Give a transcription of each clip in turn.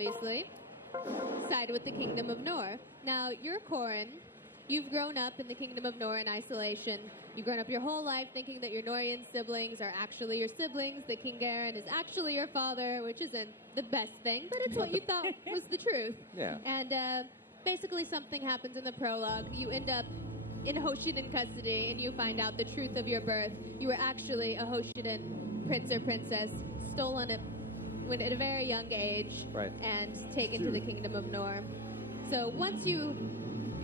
obviously, side with the Kingdom of Nohr. Now, you're Corin. You've grown up in the Kingdom of Nohr in isolation. You've grown up your whole life thinking that your Nohrian siblings are actually your siblings, that King Garen is actually your father, which isn't the best thing, but it's what you thought was the truth. Yeah. And basically something happens in the prologue. You end up in Hoshiden custody, and you find out the truth of your birth. You were actually a Hoshiden prince or princess, stolen at a very young age, right, and taken to the Kingdom of Nohr. So once you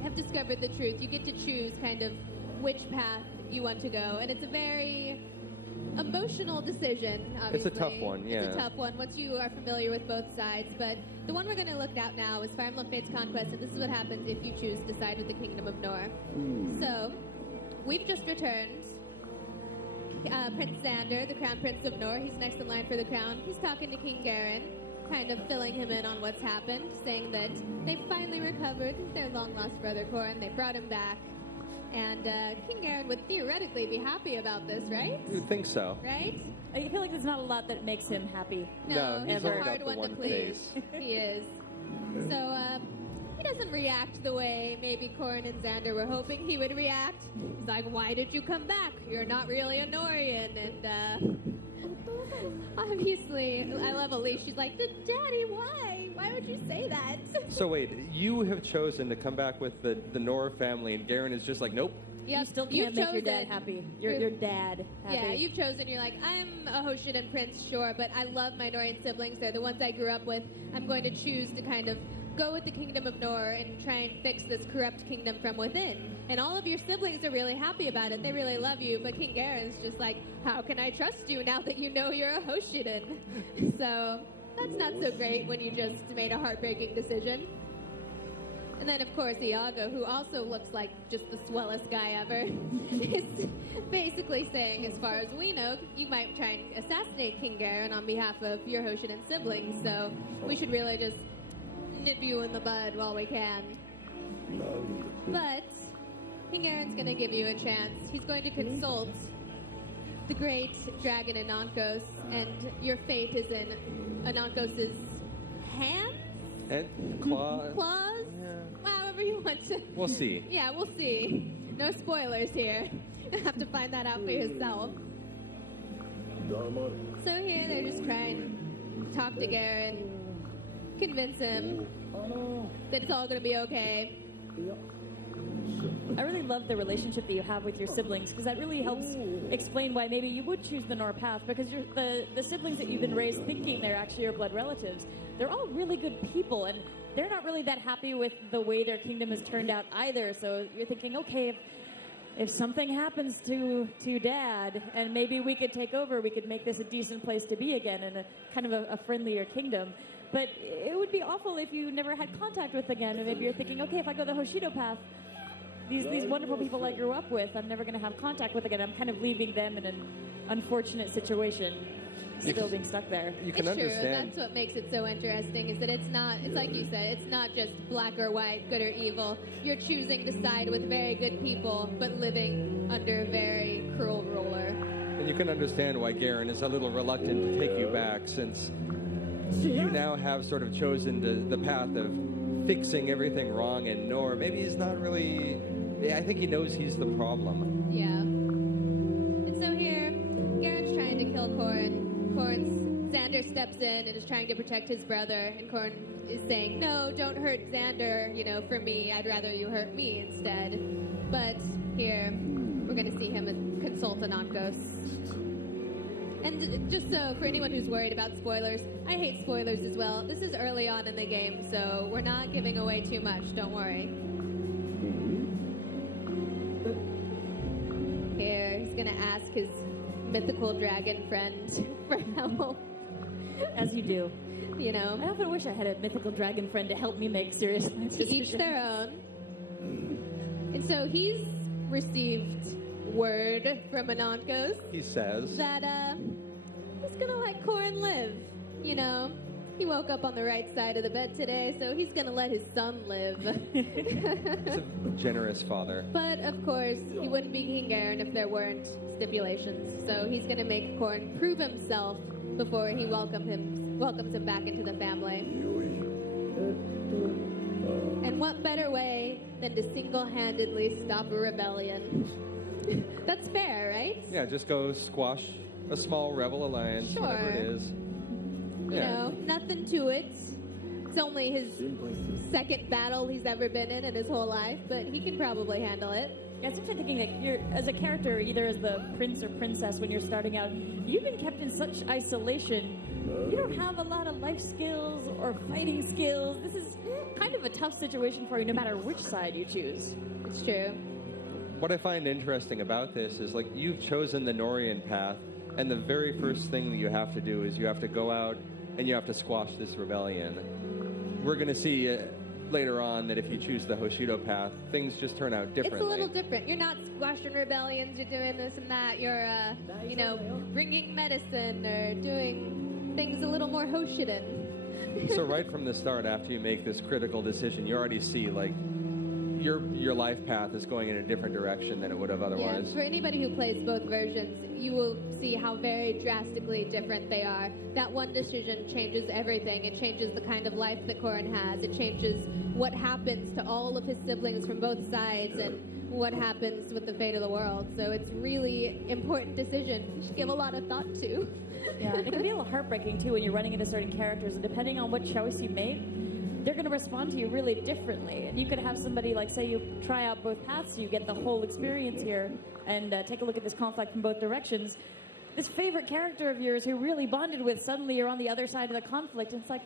have discovered the truth, you get to choose kind of which path you want to go, and it's a very emotional decision, obviously. It's a tough one, yeah. It's a tough one once you are familiar with both sides, but the one we're going to look at now is Fire Emblem Fates Conquest, and this is what happens if you choose to side with the Kingdom of Nohr. So, we've just returned. Prince Xander, the Crown Prince of Nohr, he's next in line for the crown. He's talking to King Garen, kind of filling him in on what's happened, saying that they finally recovered their long-lost brother Corin. They brought him back. And King Garen would theoretically be happy about this, right? You'd think so. Right? I feel like there's not a lot that makes him happy. No, he's only a hard got the one to please. He is. So, he doesn't react the way maybe Corin and Xander were hoping he would react. He's like, why did you come back? You're not really a Nohrian. And, obviously, I love Elise. She's like, Daddy, why? Why would you say that? So wait, you have chosen to come back with the Nohr family, and Garen is just like, nope. Yep. You still can't make your dad happy. Your dad happy. Yeah, you've chosen. You're like, I'm a Hoshiden prince, sure, but I love my Nohrian siblings. They're the ones I grew up with. I'm going to choose to kind of go with the Kingdom of Nohr and try and fix this corrupt kingdom from within. And all of your siblings are really happy about it. They really love you, but King Garen's just like, how can I trust you now that you know you're a Hoshiden? So that's not so great when you just made a heartbreaking decision. And then, of course, Iago, who also looks like just the swellest guy ever, is basically saying, as far as we know, you might try and assassinate King Garen on behalf of your Hoshiden siblings, so we should really just nip you in the bud while we can. But King Garen's going to give you a chance. He's going to consult the great dragon Anankos, and your fate is in Anankos' hands? And claws? Claws? Yeah. However you want to. We'll see. Yeah, we'll see. No spoilers here. You'll have to find that out for yourself. So here they're just trying to talk to Garen, convince him that it's all going to be okay. I really love the relationship that you have with your siblings, because that really helps explain why maybe you would choose the Nohr path, because the siblings that you've been raised thinking they're actually your blood relatives, they're all really good people, and they're not really that happy with the way their kingdom has turned out either. So you're thinking, okay, if something happens to Dad and maybe we could take over, we could make this a decent place to be again and a kind of a friendlier kingdom. But it would be awful if you never had contact with again, and maybe you're thinking, okay, if I go the Hoshido path, these wonderful people I grew up with, I'm never going to have contact with again. I'm kind of leaving them in an unfortunate situation, still being stuck there. You can it's understand. True. That's what makes it so interesting, is that it's like you said, it's not just black or white, good or evil. You're choosing to side with very good people, but living under a very cruel ruler. And you can understand why Garen is a little reluctant to take you back, since you now have sort of chosen the path of fixing everything wrong in Nohr. Maybe he's not really... I think he knows he's the problem. Yeah. And so here, Garen's trying to kill Corin. Xander steps in and is trying to protect his brother, and Corin is saying, no, don't hurt Xander, for me. I'd rather you hurt me instead. But here, we're going to see him consult Anankos. And just so, for anyone who's worried about spoilers, I hate spoilers as well. This is early on in the game, so we're not giving away too much. Don't worry. Here, he's going to ask his mythical dragon friend for help. As you do. I often wish I had a mythical dragon friend to help me make serious decisions. To each their own. And so he's received word from Anankos. He says that he's going to let Corin live. He woke up on the right side of the bed today, so he's going to let his son live. he's a generous father. But, of course, he wouldn't be King Garen if there weren't stipulations. So he's going to make Corin prove himself before he welcomes him back into the family. what better way than to single-handedly stop a rebellion? That's fair, right? Yeah, just go squash a small rebel alliance, Sure. whatever it is. You know, nothing to it. It's only his second battle he's ever been in his whole life, but he can probably handle it. Yeah, I'm actually thinking that you're, as a character, either as the prince or princess when you're starting out, you've been kept in such isolation. You don't have a lot of life skills or fighting skills. This is kind of a tough situation for you no matter which side you choose. It's true. What I find interesting about this is, like, you've chosen the Nohrian path, and the very first thing that you have to do is you have to go out and you have to squash this rebellion. We're going to see later on that if you choose the Hoshido path, things just turn out differently. It's a little different. You're not squashing rebellions. You're doing this and that. You're, bringing medicine or doing things a little more Hoshiden. So right from the start, after you make this critical decision, you already see, like, your life path is going in a different direction than it would have otherwise. Yeah, for anybody who plays both versions, you will see how very drastically different they are. That one decision changes everything. It changes the kind of life that Garen has. It changes what happens to all of his siblings from both sides and what happens with the fate of the world. So it's really important decision you should give a lot of thought to. Yeah, and it can be a little heartbreaking, too, when you're running into certain characters, and depending on what choice you make, they're going to respond to you really differently. And you could have somebody, like, say you try out both paths, you get the whole experience here, and take a look at this conflict from both directions. This favorite character of yours who you really bonded with, suddenly you're on the other side of the conflict, and it's like,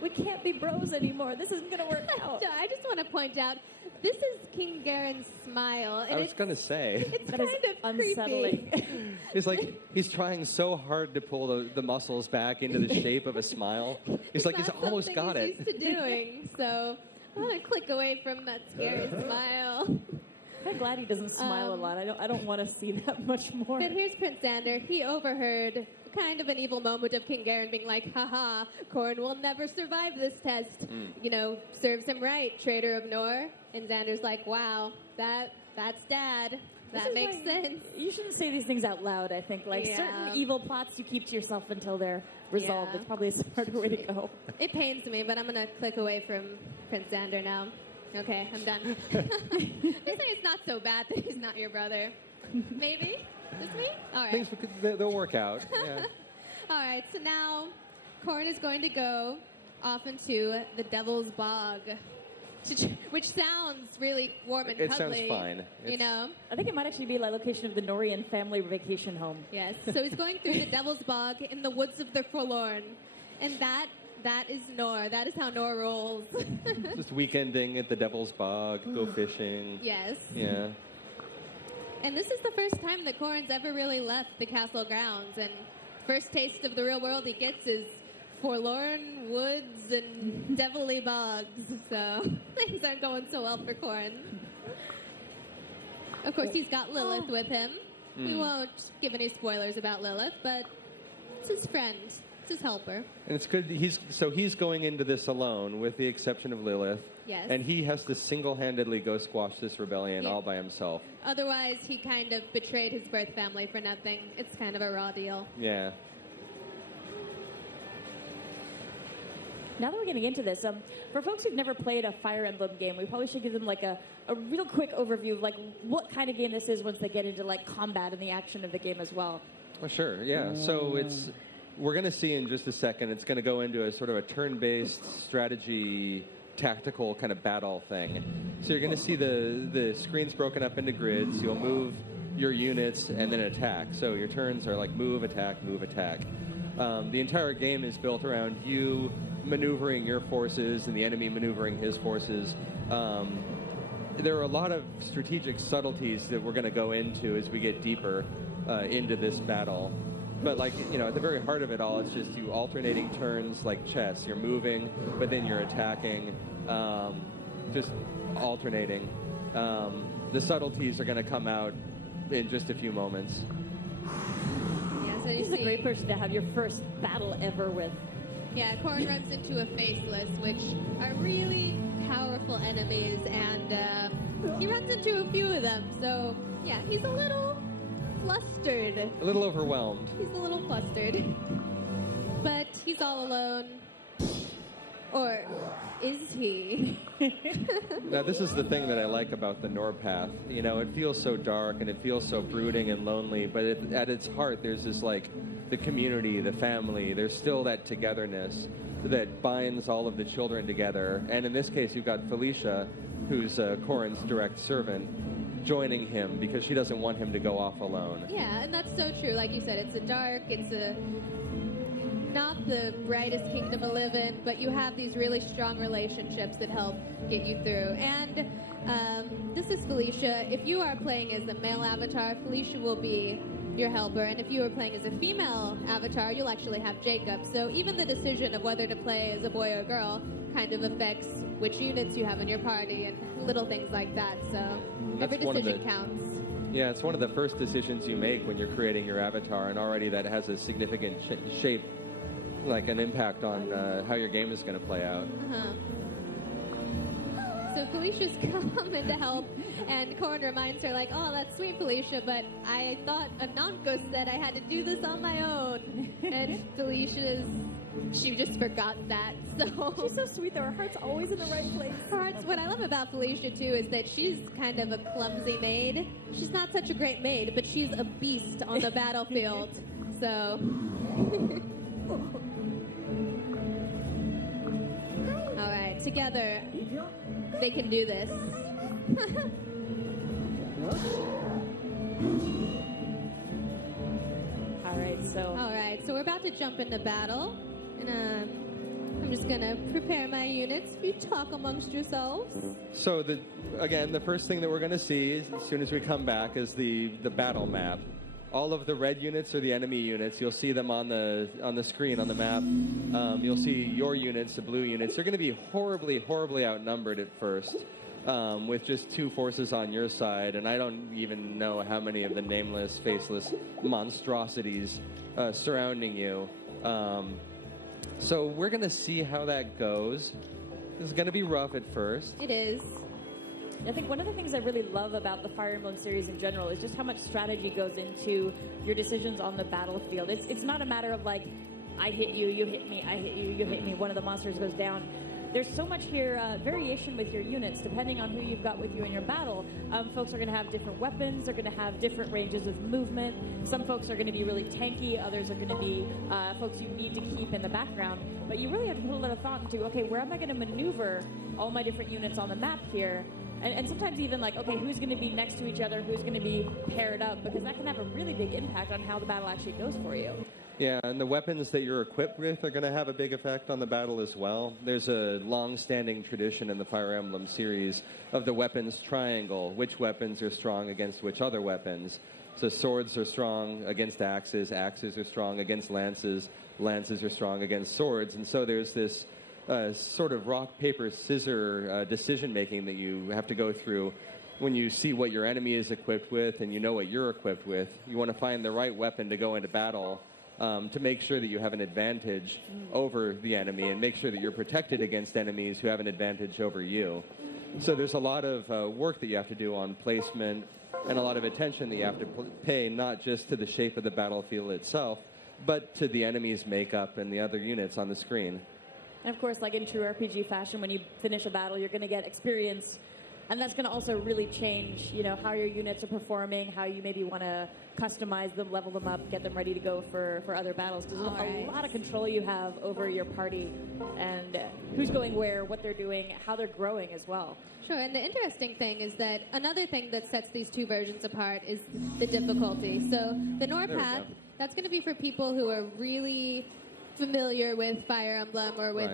we can't be bros anymore. This isn't going to work out. I just want to point out, this is King Garen's smile. And I was going to say. It's that kind is of unsettling. It's like he's trying so hard to pull the muscles back into the shape of a smile. It's like he's almost got it. He's used to doing, so I want to click away from that scary smile. I'm glad he doesn't smile a lot. I don't want to see that much more. But here's Prince Xander. He overheard kind of an evil moment of King Garen being like, haha, Garen will never survive this test. You know, serves him right, traitor of Nohr. And Xander's like, wow, that's Dad. That makes sense. You shouldn't say these things out loud, I think. Like, certain evil plots you keep to yourself until they're resolved. Yeah. It's probably a smarter way to go. It pains me, but I'm going to click away from Prince Xander now. Okay, I'm done. Just say it's not so bad that he's not your brother. Maybe? Just me? All right. Things they'll work out. Yeah. All right, so now Garen is going to go off into the Devil's Bog, which sounds really warm and cuddly. It sounds fine. You know? I think it might actually be a location of the Nohrian family vacation home. Yes. So he's going through the Devil's Bog in the woods of the Forlorn. And that is Nohr. That is how Nohr rolls. Just weekending at the Devil's Bog, go fishing. Yes. Yeah. And this is the first time that Garen's ever really left the castle grounds. And first taste of the real world he gets is forlorn woods and devilly bogs. So things aren't going so well for Garen. Of course, he's got Lilith with him. We won't give any spoilers about Lilith, but it's his friend. It's his helper. And it's good. He's going into this alone, with the exception of Lilith. Yes. And he has to single-handedly go squash this rebellion all by himself. Otherwise, he kind of betrayed his birth family for nothing. It's kind of a raw deal. Yeah. Now that we're getting into this, for folks who've never played a Fire Emblem game, we probably should give them like a real quick overview of like what kind of game this is once they get into like combat and the action of the game as well. Well, sure. Yeah. So we're going to see in just a second. It's going to go into a sort of a turn-based strategy, tactical kind of battle thing. So you're going to see the screens broken up into grids. You'll move your units and then attack. So your turns are like move, attack, move, attack. The entire game is built around you maneuvering your forces and the enemy maneuvering his forces. There are a lot of strategic subtleties that we're going to go into as we get deeper into this battle. But like, you know, at the very heart of it all, it's just you alternating turns like chess. You're moving, but then you're attacking, just alternating. The subtleties are going to come out in just a few moments. Yeah, so This is a great person to have your first battle ever with. Yeah, Garen runs into a Faceless, which are really powerful enemies, and he runs into a few of them. So, yeah, he's a little flustered. A little overwhelmed. He's a little flustered. But he's all alone. Or is he? Now, this is the thing that I like about the Nohr path. You know, it feels so dark and it feels so brooding and lonely, but at its heart, there's this, like, the community, the family. There's still that togetherness that binds all of the children together. And in this case, you've got Felicia, who's Corin's direct servant, joining him because she doesn't want him to go off alone. Yeah, and that's so true. Like you said, it's not the brightest kingdom to live in, but you have these really strong relationships that help get you through. And this is Felicia. If you are playing as a male avatar, Felicia will be your helper. And if you are playing as a female avatar, you'll actually have Jacob. So even the decision of whether to play as a boy or girl kind of affects which units you have in your party and little things like that. So every decision counts. Yeah, it's one of the first decisions you make when you're creating your avatar, and already that has a significant shape, like an impact on how your game is going to play out. So Felicia's coming to help, and Corin reminds her, like, oh, that's sweet, Felicia, but I thought Anonko said I had to do this on my own. And she just forgot that. So She's so sweet, though. Her heart's always in the right place. What I love about Felicia, too, is that she's kind of a clumsy maid. She's not such a great maid, but she's a beast on the battlefield. So... All right, together, they can do this. All right, so we're about to jump into battle, and I'm just gonna prepare my units. You talk amongst yourselves. So the first thing that we're going to see as soon as we come back is the battle map. All of the red units are the enemy units. You'll see them on the screen on the map. You'll see your units, the blue units. They're going to be horribly, horribly outnumbered at first, with just 2 forces on your side, and I don't even know how many of the nameless, faceless monstrosities surrounding you. So we're going to see how that goes. This is going to be rough at first. It is. I think one of the things I really love about the Fire Emblem series in general is just how much strategy goes into your decisions on the battlefield. It's not a matter of, like, I hit you, you hit me, I hit you, you hit me, one of the monsters goes down. There's so much here, variation with your units, depending on who you've got with you in your battle. Folks are going to have different weapons, they're going to have different ranges of movement. Some folks are going to be really tanky, others are going to be folks you need to keep in the background. But you really have to put a lot of thought into, okay, where am I going to maneuver all my different units on the map here? And sometimes even like, okay, who's going to be next to each other, who's going to be paired up, because that can have a really big impact on how the battle actually goes for you. Yeah, and the weapons that you're equipped with are going to have a big effect on the battle as well. There's a long-standing tradition in the Fire Emblem series of the weapons triangle. Which weapons are strong against which other weapons? So swords are strong against axes, axes are strong against lances, lances are strong against swords. And so there's this sort of rock, paper, scissor decision-making that you have to go through when you see what your enemy is equipped with and you know what you're equipped with. You want to find the right weapon to go into battle to make sure that you have an advantage over the enemy and make sure that you're protected against enemies who have an advantage over you. So there's a lot of work that you have to do on placement and a lot of attention that you have to pay not just to the shape of the battlefield itself, but to the enemy's makeup and the other units on the screen. And of course, like in true RPG fashion, when you finish a battle, you're going to get experience. And that's going to also really change, you know, how your units are performing, how you maybe want to customize them, level them up, get them ready to go for other battles. Because there's a lot of control you have over your party and who's going where, what they're doing, how they're growing as well. Sure, and the interesting thing is that another thing that sets these two versions apart is the difficulty. So the Nohr path, that's going to be for people who are really familiar with Fire Emblem or with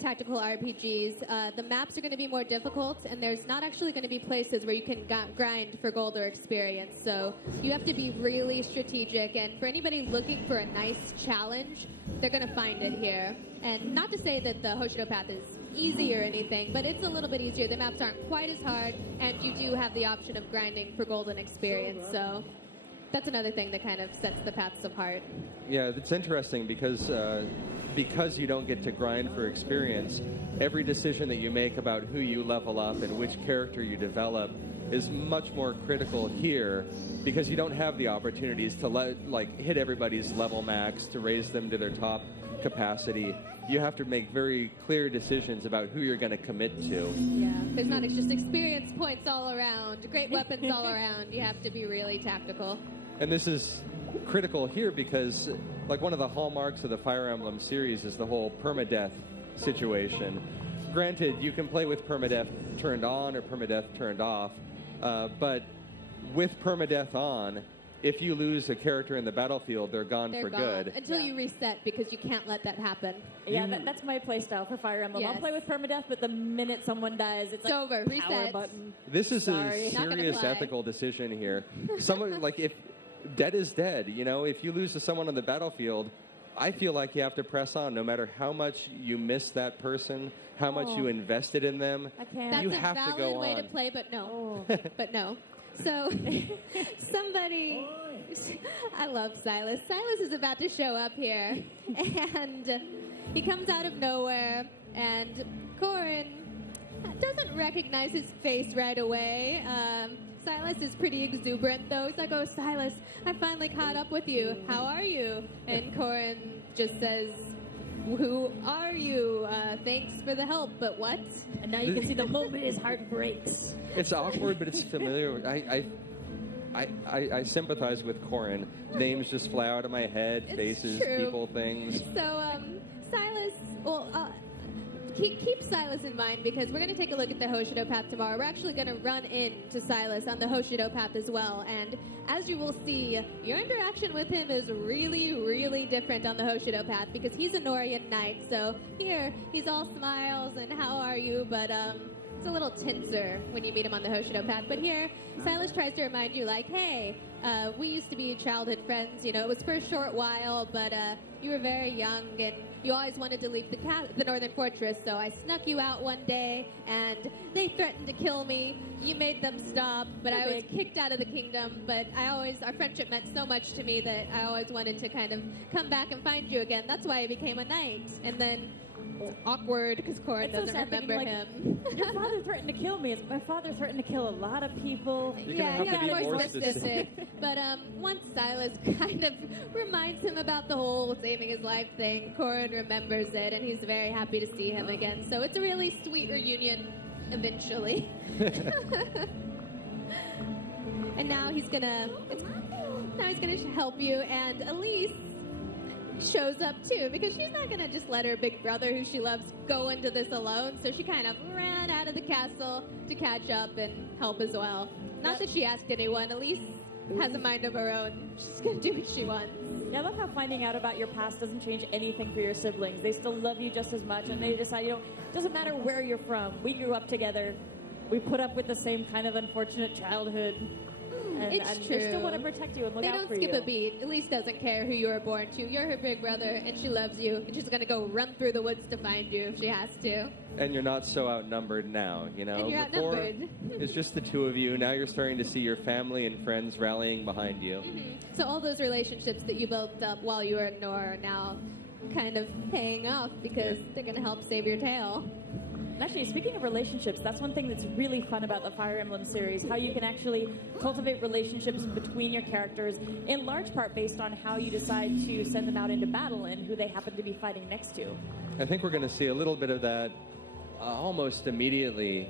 tactical RPGs. The maps are going to be more difficult, and there's not actually going to be places where you can grind for gold or experience. So you have to be really strategic, and for anybody looking for a nice challenge, they're going to find it here. And not to say that the Hoshido path is easy or anything, but it's a little bit easier. The maps aren't quite as hard, and you do have the option of grinding for gold and experience. So that's another thing that kind of sets the paths apart. Yeah, it's interesting because you don't get to grind for experience, every decision that you make about who you level up and which character you develop is much more critical here because you don't have the opportunities to hit everybody's level max, to raise them to their top capacity, you have to make very clear decisions about who you're going to commit to. Yeah, there's not just experience points all around, great weapons all around. You have to be really tactical. And this is critical here because, like, one of the hallmarks of the Fire Emblem series is the whole permadeath situation. Granted, you can play with permadeath turned on or permadeath turned off, but with permadeath on, if you lose a character in the battlefield, they're gone for good. Until you reset, because you can't let that happen. Yeah, that's my play style for Fire Emblem. Yes. I'll play with permadeath, but the minute someone dies, it's like over. power Reset. button. This is Sorry. a Not gonna serious fly. ethical decision here. Someone, like, if dead is dead, you know, if you lose to someone on the battlefield, I feel like you have to press on no matter how much you miss that person, how much you invested in them. I can't. That's You a have to valid go way on. to play, but no. But no. So, somebody... I love Silas. Silas is about to show up here, and he comes out of nowhere, and Corin doesn't recognize his face right away. Silas is pretty exuberant, though. He's like, "Oh, Silas, I finally caught up with you. How are you?" And Corin just says, "Who are you? Thanks for the help, but what?" And now you can see the moment his heart breaks. It's awkward, but it's familiar. I sympathize with Corin. Names just fly out of my head, It's faces, true. people, things. So, Silas, keep Silas in mind because we're going to take a look at the Hoshido path tomorrow. We're actually going to run into Silas on the Hoshido path as well. And as you will see, your interaction with him is really, really different on the Hoshido path because he's a Nohrian knight. So here, he's all smiles and how are you, but it's a little tenser when you meet him on the Hoshido path. But here, Silas tries to remind you, like, hey, we used to be childhood friends. You know, it was for a short while, but you were very young and you always wanted to leave the Northern Fortress. So I snuck you out one day and they threatened to kill me. You made them stop, but I was kicked out of the kingdom. But our friendship meant so much to me that I always wanted to kind of come back and find you again. That's why I became a knight. And then it's awkward because Corin It's so doesn't sad remember thinking, him. Your father threatened to kill me. My father threatened to kill a lot of people. You're gonna have to be more more specific. But once Silas kind of reminds him about the whole saving his life thing, Corin remembers it, and he's very happy to see him again. So it's a really sweet reunion eventually. And now he's gonna help you, and Elise shows up too because she's not gonna just let her big brother who she loves go into this alone, so she kind of ran out of the castle to catch up and help as well. Not that she asked anyone. Elise has a mind of her own. She's gonna do what she wants. Yeah, I love how finding out about your past doesn't change anything for your siblings. They still love you just as much, and they decide, it doesn't matter where you're from. We grew up together. We put up with the same kind of unfortunate childhood. And It's they still true. want to protect you and look They out don't for skip you. a beat. Elise doesn't care who you were born to. You're her big brother, and she loves you, and she's gonna go run through the woods to find you if she has to. And you're not so outnumbered now, you know. And you're Before, outnumbered. it's just the two of you. Now you're starting to see your family and friends rallying behind you. So all those relationships that you built up while you were in Nohr are now kind of paying off because they're going to help save your tail. And actually, speaking of relationships, that's one thing that's really fun about the Fire Emblem series, how you can actually cultivate relationships between your characters, in large part based on how you decide to send them out into battle and who they happen to be fighting next to. I think we're going to see a little bit of that almost immediately.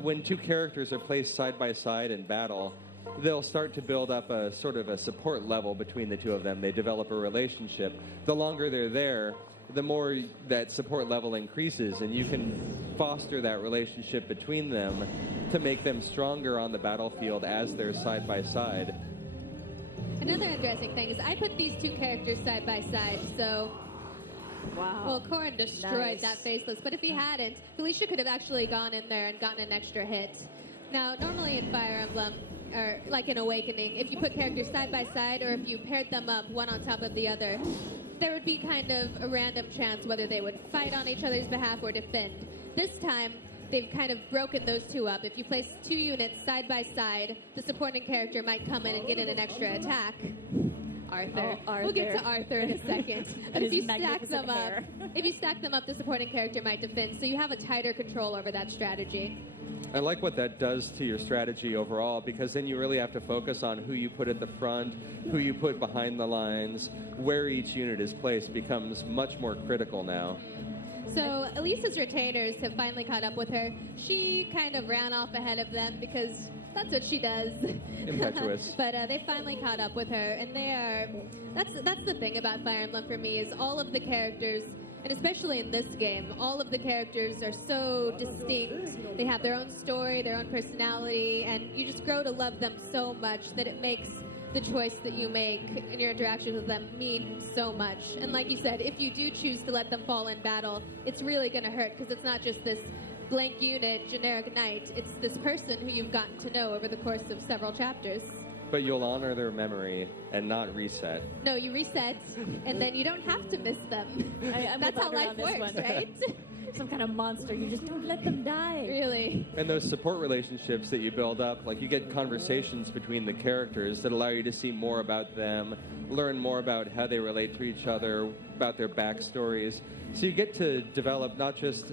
When two characters are placed side by side in battle, they'll start to build up a sort of a support level between the two of them. They develop a relationship. The longer they're there, the more that support level increases, and you can foster that relationship between them to make them stronger on the battlefield as they're side by side. Another interesting thing is I put these two characters side by side, so... Wow. Well, Corin destroyed Nice. that faceless, but if he hadn't, Felicia could have actually gone in there and gotten an extra hit. Now, normally in Fire Emblem, or like in Awakening, if you put characters side by side or if you paired them up one on top of the other, there would be kind of a random chance whether they would fight on each other's behalf or defend. This time, they've kind of broken those two up. If you place two units side by side, the supporting character might come in and get in an extra attack. Arthur. Oh, Arthur. We'll get to Arthur in a second. But And if his you stack magnificent them up, hair. if you stack them up, the supporting character might defend. So you have a tighter control over that strategy. I like what that does to your strategy overall, because then you really have to focus on who you put at the front, who you put behind the lines, where each unit is placed becomes much more critical now. So Elise's retainers have finally caught up with her. She kind of ran off ahead of them because that's what she does. Impetuous. But they finally caught up with her, and they are. That's the thing about Fire Emblem for me is all of the characters. And especially in this game, all of the characters are so distinct. They have their own story, their own personality, and you just grow to love them so much that it makes the choice that you make in your interaction with them mean so much. And like you said, if you do choose to let them fall in battle, it's really going to hurt because it's not just this blank unit, generic knight. It's this person who you've gotten to know over the course of several chapters. But you'll honor their memory and not reset. No, you reset, and then you don't have to miss them. I'm That's with how Audrey life on this works, one. right? Some kind of monster. You just don't let them die. Really. And those support relationships that you build up, like you get conversations between the characters that allow you to see more about them, learn more about how they relate to each other, about their backstories. So you get to develop not just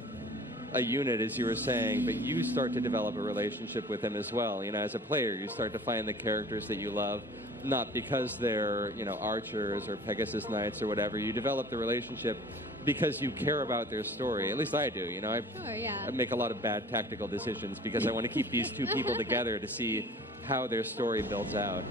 a unit, as you were saying, but you start to develop a relationship with them as well. You know, as a player, you start to find the characters that you love, not because they're, you know, archers or Pegasus Knights or whatever. You develop the relationship because you care about their story. At least I do. You know, I make a lot of bad tactical decisions because I want to keep these two people together to see how their story builds out.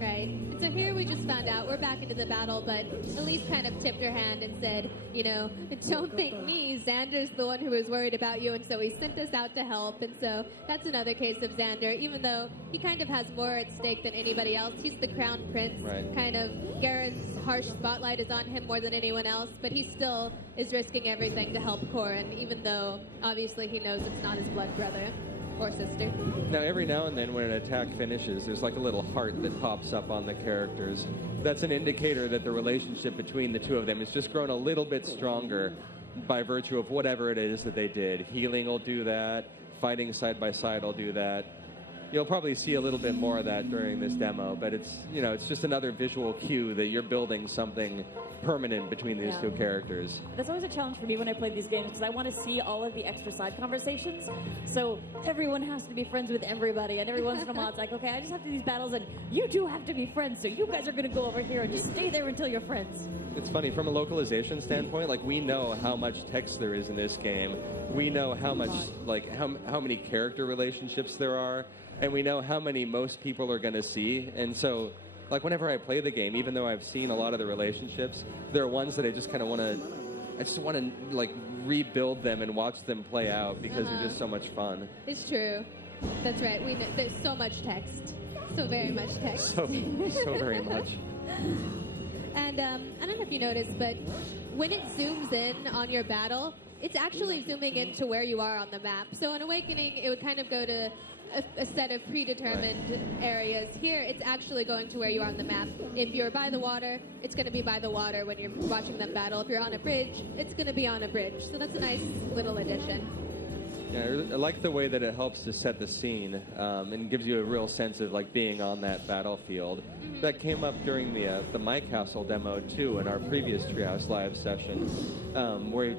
Right. And so here we just found out we're back into the battle, but Elise kind of tipped her hand and said, you know, don't thank me. Xander's the one who was worried about you, and so he sent us out to help. And so that's another case of Xander, even though he kind of has more at stake than anybody else. He's the crown prince. Right. Kind of Garen's harsh spotlight is on him more than anyone else, but he still is risking everything to help Corin, even though obviously he knows it's not his blood brother or sister. Now, every now and then when an attack finishes, there's like a little heart that pops up on the characters. That's an indicator that the relationship between the two of them has just grown a little bit stronger by virtue of whatever it is that they did. Healing will do that. Fighting side by side will do that. You'll probably see a little bit more of that during this demo, but it's, you know, it's just another visual cue that you're building something permanent between these two characters. That's always a challenge for me when I play these games because I want to see all of the extra side conversations. So everyone has to be friends with everybody, and every once in a while it's like, okay, I just have to do these battles, and you two have to be friends, so you guys are going to go over here and just stay there until you're friends. It's funny, from a localization standpoint, like, we know how much text there is in this game. We know how much, like, how many character relationships there are, and we know how many most people are going to see. And so, like, whenever I play the game, even though I've seen a lot of the relationships, there are ones that I just kind of want to, like, rebuild them and watch them play out because they're just so much fun. It's true. That's right. We know there's so much text. So very much text. So very much. And I don't know if you noticed, but when it zooms in on your battle, it's actually zooming into where you are on the map. So in Awakening, it would kind of go to a set of predetermined areas. Here, it's actually going to where you are on the map. If you're by the water, it's going to be by the water when you're watching them battle. If you're on a bridge, it's going to be on a bridge. So that's a nice little addition. Yeah, I like the way that it helps to set the scene and gives you a real sense of, like, being on that battlefield. Mm-hmm. That came up during the My Castle demo, too, in our previous Treehouse Live session, where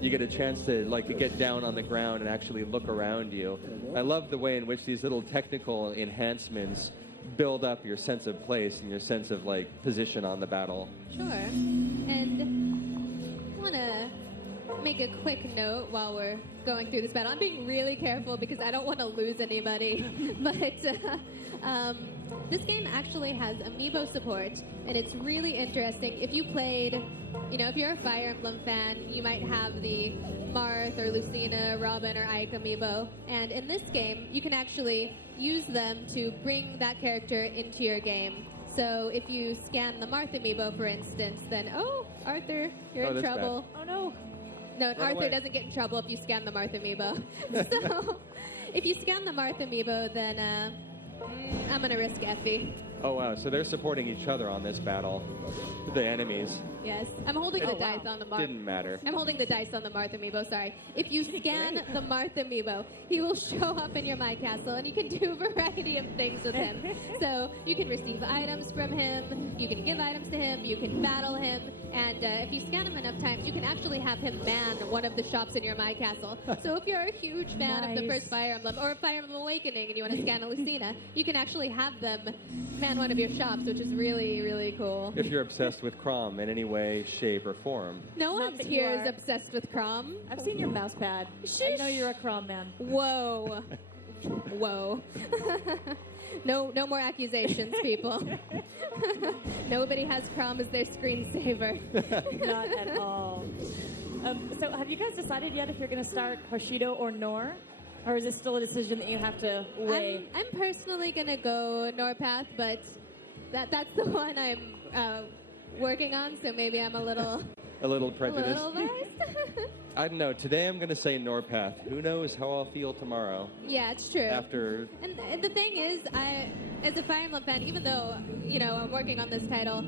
you get a chance to, like, to get down on the ground and actually look around you. I love the way in which these little technical enhancements build up your sense of place and your sense of, like, position on the battle. Sure. And I want to make a quick note while we're going through this battle. I'm being really careful because I don't want to lose anybody. But this game actually has Amiibo support, and it's really interesting. If you played, you know, if you're a Fire Emblem fan, you might have the Marth or Lucina, Robin, or Ike Amiibo. And in this game, you can actually use them to bring that character into your game. So if you scan the Marth Amiibo, for instance, then, oh, Arthur, you're in trouble. Bad. Oh, no. No, Arthur doesn't get in trouble if you scan the Marth Amiibo. So if you scan the Marth Amiibo, then I'm going to risk Effie. Oh, wow. So they're supporting each other on this battle, the enemies. Yes. I'm holding the dice on the Marth. Didn't matter. I'm holding the dice on the Marth Amiibo, sorry. If you scan the Marth Amiibo, he will show up in your My Castle, and you can do a variety of things with him. So you can receive items from him, you can give items to him, you can battle him, and if you scan him enough times, you can actually have him man one of the shops in your My Castle. So if you're a huge fan of the first Fire Emblem, or Fire Emblem Awakening, and you want to scan a Lucina, you can actually have them man one of your shops, which is really, really cool. If you're obsessed with Crom in any way, shape, or form. No one here is obsessed with Crom. I've seen your mouse pad. I know you're a Crom man. Whoa. Whoa. No more accusations, people. Nobody has Crom as their screensaver. Not at all. So have you guys decided yet if you're going to start Hoshido or Nohr? Or is it still a decision that you have to weigh? I'm personally going to go Nohr path, but that's the one I'm working on, so maybe I'm a little... A little prejudiced. A little biased. I don't know. Today I'm going to say Nohr path. Who knows how I'll feel tomorrow? Yeah, it's true. After... And the thing is, as a Fire Emblem fan, even though, I'm working on this title,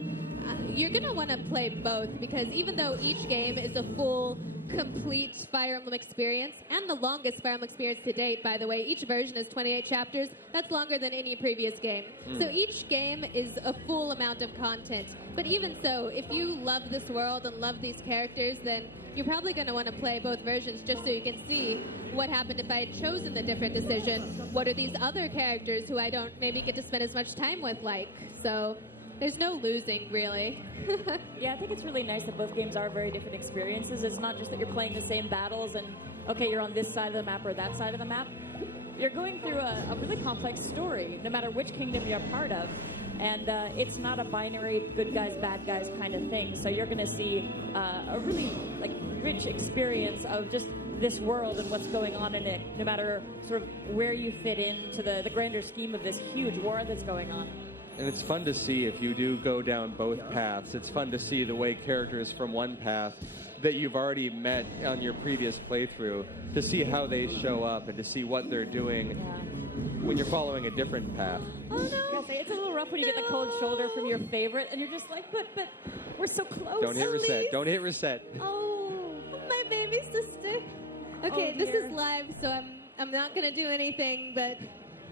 you're going to want to play both, because even though each game is a full, complete Fire Emblem experience, and the longest Fire Emblem experience to date, by the way, each version is 28 chapters. That's longer than any previous game. So each game is a full amount of content. But even so, if you love this world and love these characters, then you're probably going to want to play both versions just so you can see what happened if I had chosen the different decision. What are these other characters who I don't maybe get to spend as much time with like? So there's no losing, really. Yeah, I think it's really nice that both games are very different experiences. It's not just that you're playing the same battles and, okay, you're on this side of the map or that side of the map. You're going through a really complex story, no matter which kingdom you're part of. And it's not a binary good guys, bad guys kind of thing. So you're going to see a really rich experience of just this world and what's going on in it, no matter sort of where you fit into the grander scheme of this huge war that's going on. And it's fun to see if you do go down both paths. It's fun to see the way characters from one path that you've already met on your previous playthrough, to see how they show up and to see what they're doing when you're following a different path. Oh, no. It's a little rough when you get the cold shoulder from your favorite, and you're just like, but we're so close. Don't hit reset. Elise. Don't hit reset. Oh, my baby sister. Okay, this is live, so I'm not going to do anything, but...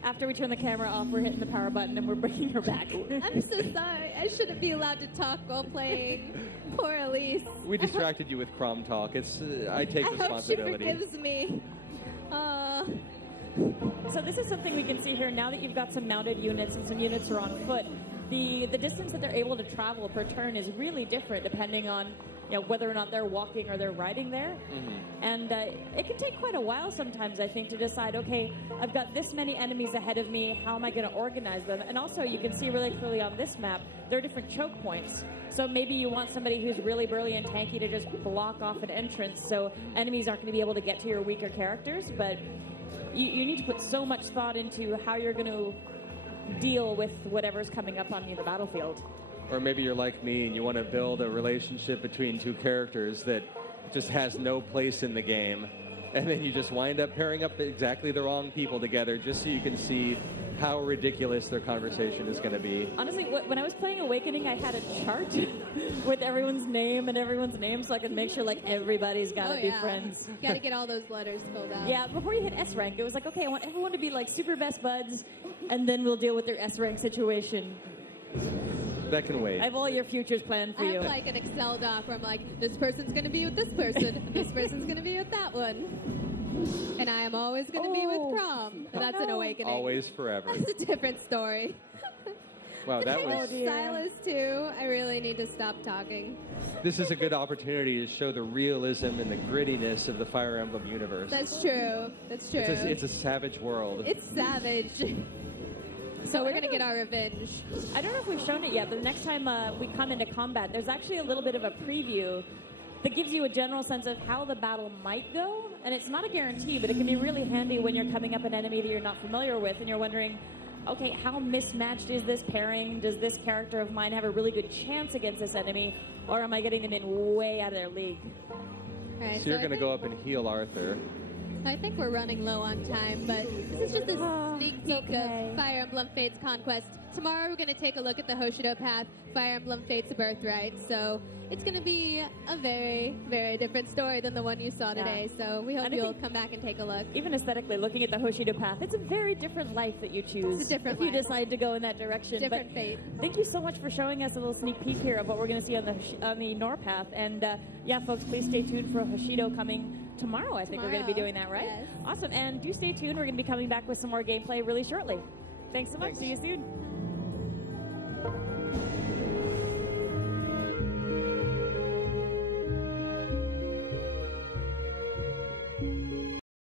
After we turn the camera off, we're hitting the power button and we're bringing her back. I'm so sorry. I shouldn't be allowed to talk while playing. Poor Elise. We distracted you with Crom talk. I take responsibility. I hope she forgives me. So this is something we can see here now that you've got some mounted units and some units are on foot. The distance that they're able to travel per turn is really different depending on whether or not they're walking or they're riding there. Mm-hmm. And it can take quite a while sometimes, I think, to decide, okay, I've got this many enemies ahead of me, how am I going to organize them? And also, you can see really clearly on this map, there are different choke points. So maybe you want somebody who's really burly and tanky to just block off an entrance so enemies aren't going to be able to get to your weaker characters, but you need to put so much thought into how you're going to deal with whatever's coming up on you the battlefield. Or maybe you're like me and you want to build a relationship between two characters that just has no place in the game. And then you just wind up pairing up exactly the wrong people together just so you can see how ridiculous their conversation is going to be. Honestly, when I was playing Awakening, I had a chart with everyone's name so I could make sure everybody's got to be friends. You got to get all those letters filled out. Yeah, before you hit S rank, it was like, okay, I want everyone to be super best buds, and then we'll deal with their S rank situation. That can wait. I have all your futures planned for you. I have an Excel doc where I'm like, this person's going to be with this person, and this person's going to be with that one. And I am always going to be with Crom. That's an Awakening. Always, forever. That's a different story. Wow, that was... Silas, too. I really need to stop talking. This is a good opportunity to show the realism and the grittiness of the Fire Emblem universe. That's true. It's a savage world. It's savage. So we're going to get our revenge. I don't know if we've shown it yet, but the next time we come into combat, there's actually a little bit of a preview that gives you a general sense of how the battle might go. And it's not a guarantee, but it can be really handy when you're coming up an enemy that you're not familiar with and you're wondering, okay, how mismatched is this pairing? Does this character of mine have a really good chance against this enemy? Or am I getting them in way out of their league? Right, so you're going to go up and heal Arthur. I think we're running low on time, but this is just a sneak peek okay. of Fire Emblem Fates Conquest. Tomorrow we're going to take a look at the Hoshido Path, Fire Emblem Fates Birthright. So it's going to be a very, very different story than the one you saw today. So we hope you'll come back and take a look. Even aesthetically, looking at the Hoshido Path, it's a very different life that you choose. It's a different if you life. decide to go in that direction. Different fate. Thank you so much for showing us a little sneak peek here of what we're going to see on the Nohr path. And yeah, folks, please stay tuned for Hoshido coming tomorrow. I think we're going to be doing that, right? Yes. Awesome. And do stay tuned. We're going to be coming back with some more gameplay really shortly. Thanks so much. Thanks. See you soon.